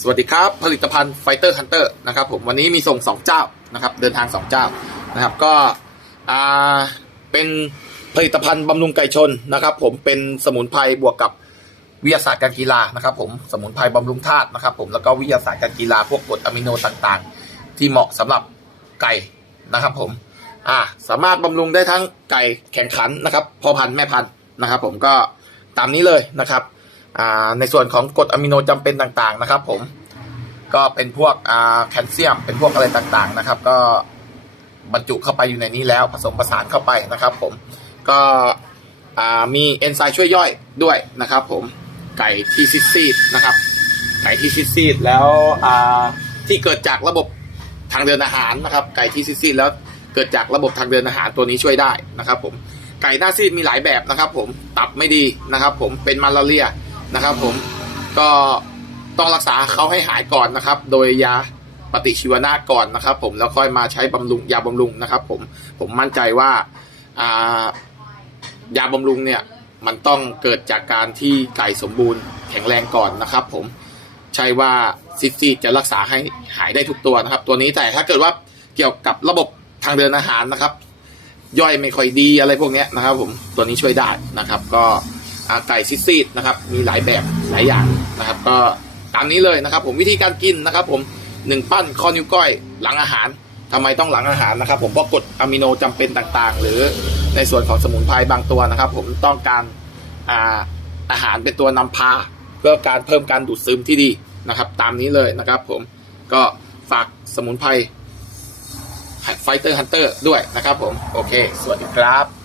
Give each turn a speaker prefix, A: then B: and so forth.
A: สวัสดีครับ ผลิตภัณฑ์ไฟเตอร์ฮันเตอร์นะครับผมวันนี้มีส่งสองเจ้านะครับ เดินทางสองเจ้านะครับ ก็อ่าเป็นผลิตภัณฑ์บำรุงไก่ชนนะครับ ผมเป็นสมุนไพรบวกกับวิทยาศาสตร์การกีฬานะครับผมสมุนไพรบำรุงธาตุนะครับ ผมแล้วก็วิทยาศาสตร์การกีฬาพวกกรดอะมิโนต่างๆ ที่เหมาะสำหรับไก่นะครับ ผมอ่าสามารถบำรุงได้ทั้งไก่แข่งขันนะครับพ่อพันธุ์แม่พันธุ์นะครับ ผมก็ตามนี้เลยนะครับ ในส่วนของกรดอะมิโนจำเป็นต่างๆนะครับ ผมก็เป็นพวกแคลเซียม เป็นพวกอะไรต่างๆนะครับ ก็บรรจุเข้าไปอยู่ในนี้แล้วผสมผสานเข้าไปนะครับ ผมก็มีเอนไซม์ช่วยย่อยด้วยนะครับ ผมไก่ที่ซิดซีดนะครับ ไก่ที่ซิดซีดแล้วที่เกิดจากระบบทางเดินอาหารนะครับ ไก่ที่ซิดซีดแล้วเกิดจากระบบทางเดินอาหารตัวนี้ช่วยได้นะครับ ผมไก่หน้าซีดมีหลายแบบนะครับ ผมตับไม่ดีนะครับ ผมเป็นมาลาเรีย นะครับผมก็ต้องรักษาเขาให้หายก่อนนะครับ โดยยาปฏิชีวนะก่อนนะครับ ผมแล้วค่อยมาใช้บำรุงยาบำรุงนะครับ ผมผมมั่นใจว่าอ่ายาบำรุงเนี่ยมันต้องเกิดจากการที่ไก่สมบูรณ์แข็งแรงก่อนนะครับ ผมใช่ว่าซิซีจะรักษาให้หายได้ทุกตัวนะครับ ตัวนี้แต่ถ้าเกิดว่าเกี่ยวกับระบบทางเดินอาหารนะครับ ย่อยไม่ค่อยดีอะไรพวกนี้นะครับ ผมตัวนี้ช่วยได้นะครับ ก็ ไก่ซิซีดนะครับ มีหลายแบบหลายอย่างนะครับ ก็ตามนี้เลยนะครับ ผมวิธีการกินนะครับ ผมหนึ่งปั้นข้อนิ้วก้อยหลังอาหารทำไมต้องหลังอาหารนะครับ ผมเพราะกรดอะมิโนจำเป็นต่างๆ หรือในส่วนของสมุนไพรบางตัวนะครับ ผมต้องการอาอาหารเป็นตัวนำพา เพื่อการเพิ่มการดูดซึมที่ดีนะครับ ตามนี้เลยนะครับ ผมก็ฝากสมุนไพรไฟเตอร์ฮันเตอร์ด้วยนะครับ ผมโอเค สวัสดีครับ